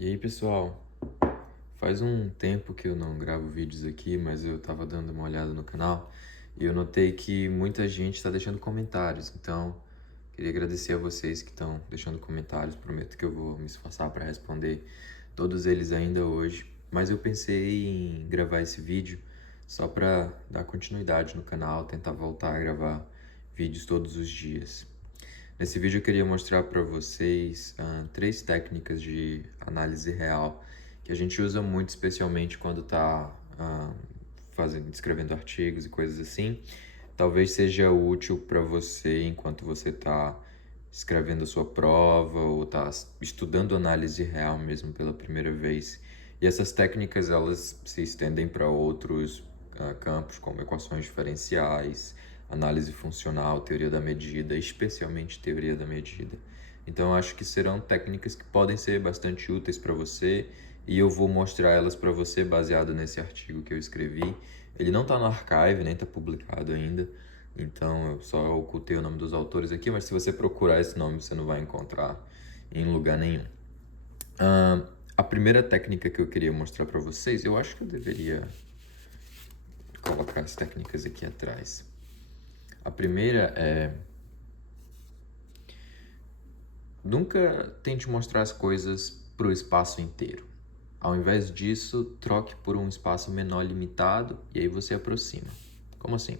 E aí, pessoal? Faz um tempo que eu não gravo vídeos aqui, mas eu tava dando uma olhada no canal e eu notei que muita gente está deixando comentários. Então, queria agradecer a vocês que estão deixando comentários. Prometo que eu vou me esforçar para responder todos eles ainda hoje. Mas eu pensei em gravar esse vídeo só para dar continuidade no canal, tentar voltar a gravar vídeos todos os dias. Nesse vídeo eu queria mostrar para vocês três técnicas de análise real que a gente usa muito, especialmente quando está escrevendo artigos e coisas assim. Talvez seja útil para você enquanto você está escrevendo a sua prova ou está estudando análise real mesmo pela primeira vez. E essas técnicas elas se estendem para outros campos como equações diferenciais, análise funcional, teoria da medida, especialmente teoria da medida. Então, eu acho que serão técnicas que podem ser bastante úteis para você e eu vou mostrar elas para você baseado nesse artigo que eu escrevi. Ele não está no Archive, nem está publicado ainda, então eu só ocultei o nome dos autores aqui, mas se você procurar esse nome você não vai encontrar em lugar nenhum. A primeira técnica que eu queria mostrar para vocês, eu acho que eu deveria colocar as técnicas aqui atrás. A primeira é: nunca tente mostrar as coisas para o espaço inteiro. Ao invés disso, troque por um espaço menor limitado e aí você aproxima. Como assim?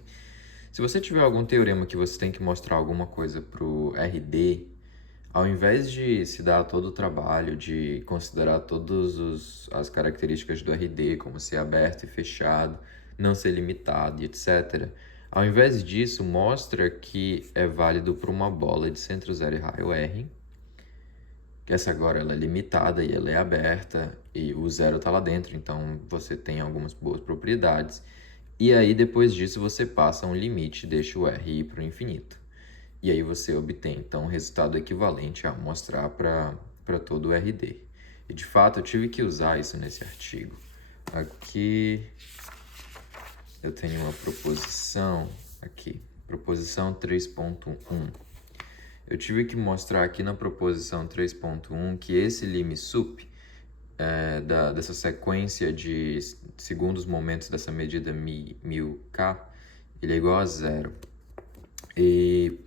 Se você tiver algum teorema que você tem que mostrar alguma coisa para o RD, ao invés de se dar todo o trabalho de considerar todas as características do RD, como ser aberto e fechado, não ser limitado e etc., ao invés disso, mostra que é válido para uma bola de centro zero e raio R, que essa agora ela é limitada e ela é aberta e o zero está lá dentro, então você tem algumas boas propriedades. E aí depois disso você passa um limite, deixa o R ir para o infinito. E aí você obtém então um resultado equivalente a mostrar para todo o RD. E de fato eu tive que usar isso nesse artigo. Aqui eu tenho uma proposição, aqui, proposição 3.1. Eu tive que mostrar aqui na proposição 3.1 que esse lim_sup dessa sequência de segundos momentos dessa medida μk, ele é igual a zero. E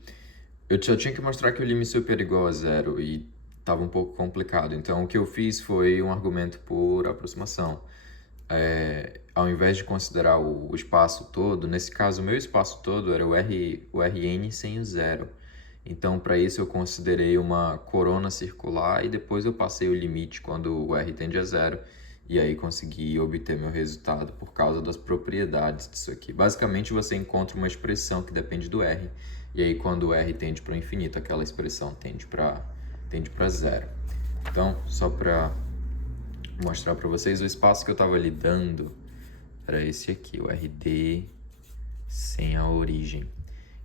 eu só tinha que mostrar que o lim_sup era igual a zero e estava um pouco complicado. Então o que eu fiz foi um argumento por aproximação. Ao invés de considerar o espaço todo, nesse caso o meu espaço todo era o Rn sem o zero. Então, para isso, eu considerei uma corona circular e depois eu passei o limite quando o R tende a zero e aí consegui obter meu resultado por causa das propriedades disso aqui. Basicamente, você encontra uma expressão que depende do R e aí quando o R tende para o infinito, aquela expressão tende para zero. Então, só para mostrar para vocês, o espaço que eu estava lidando era esse aqui, o RD sem a origem.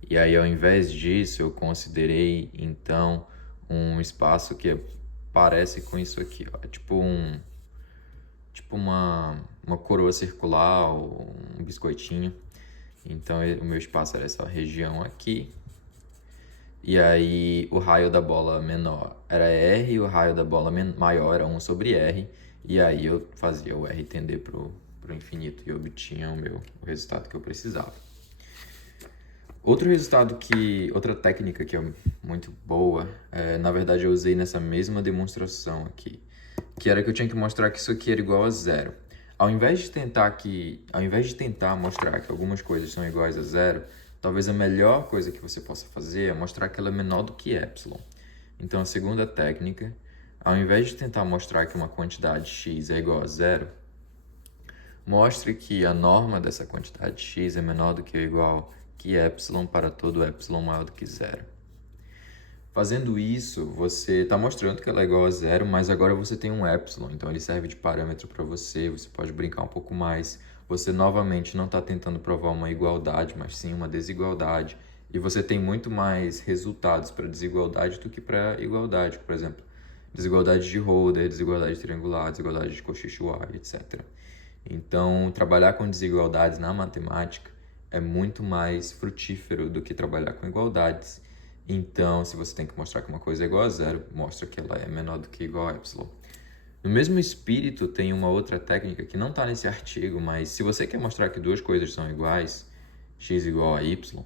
E aí, ao invés disso, eu considerei, então, um espaço que parece com isso aqui, ó. É tipo uma coroa circular, ou um biscoitinho. Então, o meu espaço era essa região aqui. E aí, o raio da bola menor era R, e o raio da bola maior era 1 sobre R. E aí, eu fazia o R tender pro infinito e obtinha o resultado que eu precisava. Outra técnica que é muito boa, na verdade eu usei nessa mesma demonstração aqui, que era que eu tinha que mostrar que isso aqui era igual a zero. Ao invés de tentar mostrar que algumas coisas são iguais a zero, talvez a melhor coisa que você possa fazer é mostrar que ela é menor do que epsilon. Então a segunda técnica, ao invés de tentar mostrar que uma quantidade x é igual a zero, mostre que a norma dessa quantidade x é menor do que ou igual que epsilon para todo epsilon maior do que zero. Fazendo isso, você está mostrando que ela é igual a zero, mas agora você tem um epsilon, então ele serve de parâmetro para você, você pode brincar um pouco mais. Você novamente não está tentando provar uma igualdade, mas sim uma desigualdade. E você tem muito mais resultados para desigualdade do que para igualdade, por exemplo, desigualdade de Holder, desigualdade triangular, desigualdade de Cauchy-Schwarz, etc. Então, trabalhar com desigualdades na matemática é muito mais frutífero do que trabalhar com igualdades. Então, se você tem que mostrar que uma coisa é igual a zero, mostra que ela é menor do que igual a epsilon. No mesmo espírito, tem uma outra técnica que não está nesse artigo, mas se você quer mostrar que duas coisas são iguais, x igual a y,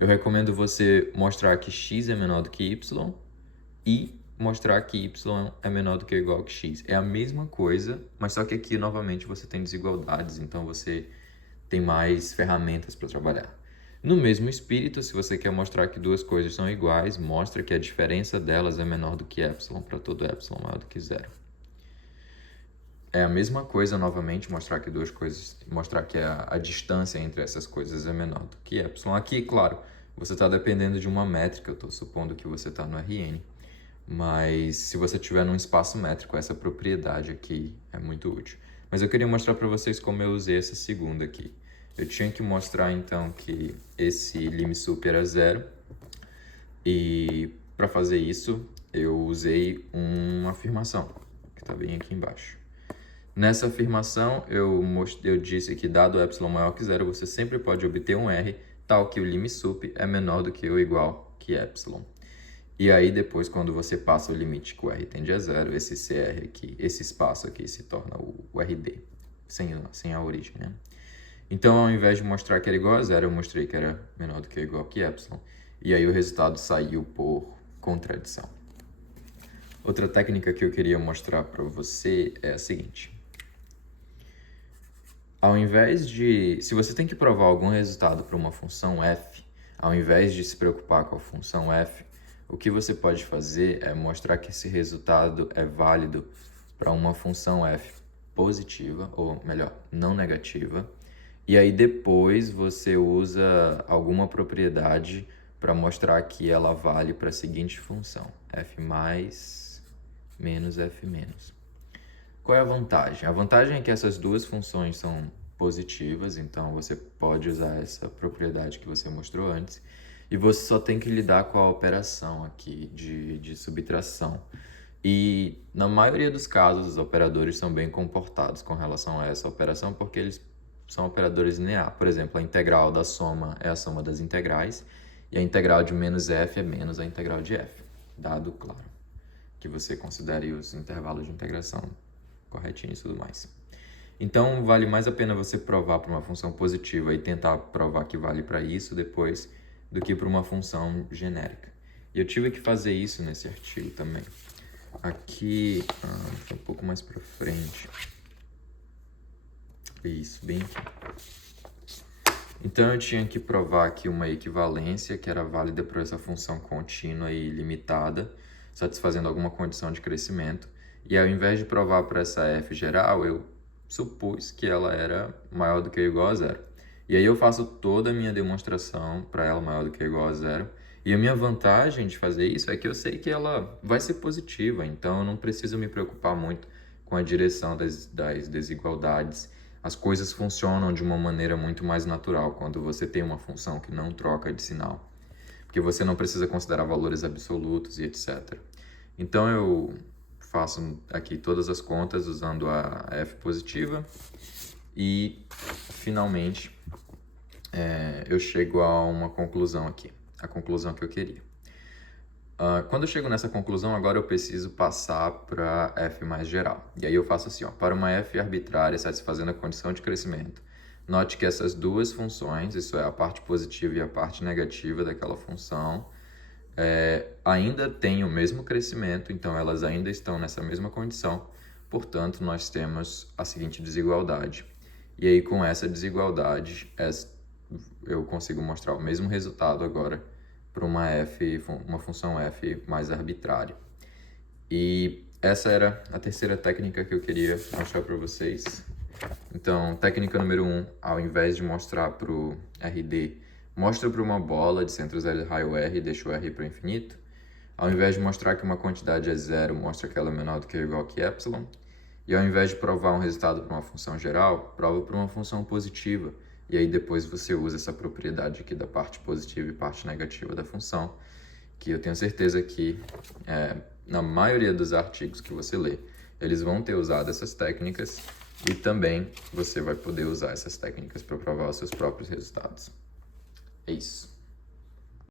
eu recomendo você mostrar que x é menor do que y e mostrar que y é menor do que ou igual que x. É a mesma coisa, mas só que aqui, novamente, você tem desigualdades, então você tem mais ferramentas para trabalhar. No mesmo espírito, se você quer mostrar que duas coisas são iguais, mostra que a diferença delas é menor do que epsilon para todo epsilon maior do que zero. É a mesma coisa, novamente, mostrar que duas coisas, mostrar que a distância entre essas coisas é menor do que epsilon. Aqui, claro, você está dependendo de uma métrica, eu estou supondo que você está no Rn, mas se você estiver num espaço métrico, essa propriedade aqui é muito útil. Mas eu queria mostrar para vocês como eu usei essa segunda aqui. Eu tinha que mostrar, então, que esse lim_sup era zero, e para fazer isso, eu usei uma afirmação, que está bem aqui embaixo. Nessa afirmação, eu disse que dado epsilon maior que zero, você sempre pode obter um R tal que o lim_sup é menor do que ou igual que epsilon. E aí depois, quando você passa o limite que o R tende a zero, esse CR aqui, esse espaço aqui se torna o RD, sem a origem, né? Então, ao invés de mostrar que era igual a zero, eu mostrei que era menor do que ou igual que epsilon. E aí o resultado saiu por contradição. Outra técnica que eu queria mostrar para você é a seguinte. Ao invés de... Se você tem que provar algum resultado para uma função f, ao invés de se preocupar com a função f, o que você pode fazer é mostrar que esse resultado é válido para uma função f positiva, ou melhor, não negativa, e aí depois você usa alguma propriedade para mostrar que ela vale para a seguinte função, f mais menos f menos. Qual é a vantagem? A vantagem é que essas duas funções são positivas, então você pode usar essa propriedade que você mostrou antes, e você só tem que lidar com a operação aqui de subtração. E na maioria dos casos, os operadores são bem comportados com relação a essa operação, porque eles são operadores lineares. Por exemplo, a integral da soma é a soma das integrais, e a integral de menos f é menos a integral de f, dado, claro, que você considere os intervalos de integração corretinhos e tudo mais. Então, vale mais a pena você provar para uma função positiva e tentar provar que vale para isso depois do que para uma função genérica. E eu tive que fazer isso nesse artigo também. Aqui, um pouco mais para frente. Isso, bem aqui. Então, eu tinha que provar aqui uma equivalência que era válida para essa função contínua e limitada, satisfazendo alguma condição de crescimento. E ao invés de provar para essa f geral, eu supus que ela era maior do que ou igual a zero. E aí eu faço toda a minha demonstração para ela maior do que ou igual a zero. E a minha vantagem de fazer isso é que eu sei que ela vai ser positiva, então eu não preciso me preocupar muito com a direção das desigualdades. As coisas funcionam de uma maneira muito mais natural quando você tem uma função que não troca de sinal, porque você não precisa considerar valores absolutos e etc. Então eu faço aqui todas as contas usando a f positiva e finalmente eu chego a uma conclusão aqui, a conclusão que eu queria. Quando eu chego nessa conclusão, agora eu preciso passar para f mais geral. E aí eu faço assim, para uma f arbitrária satisfazendo a condição de crescimento, note que essas duas funções, isso é a parte positiva e a parte negativa daquela função, ainda têm o mesmo crescimento, então elas ainda estão nessa mesma condição, portanto nós temos a seguinte desigualdade. E aí com essa desigualdade eu consigo mostrar o mesmo resultado agora para uma função f mais arbitrária. E essa era a terceira técnica que eu queria mostrar para vocês. Então, técnica número 1, ao invés de mostrar para o RD, mostra para uma bola de centro zero e raio R e deixa o R para o infinito. Ao invés de mostrar que uma quantidade é zero, mostra que ela é menor do que ou igual que epsilon. E ao invés de provar um resultado para uma função geral, prova para uma função positiva. E aí depois você usa essa propriedade aqui da parte positiva e parte negativa da função, que eu tenho certeza que na maioria dos artigos que você lê, eles vão ter usado essas técnicas e também você vai poder usar essas técnicas para provar os seus próprios resultados. É isso.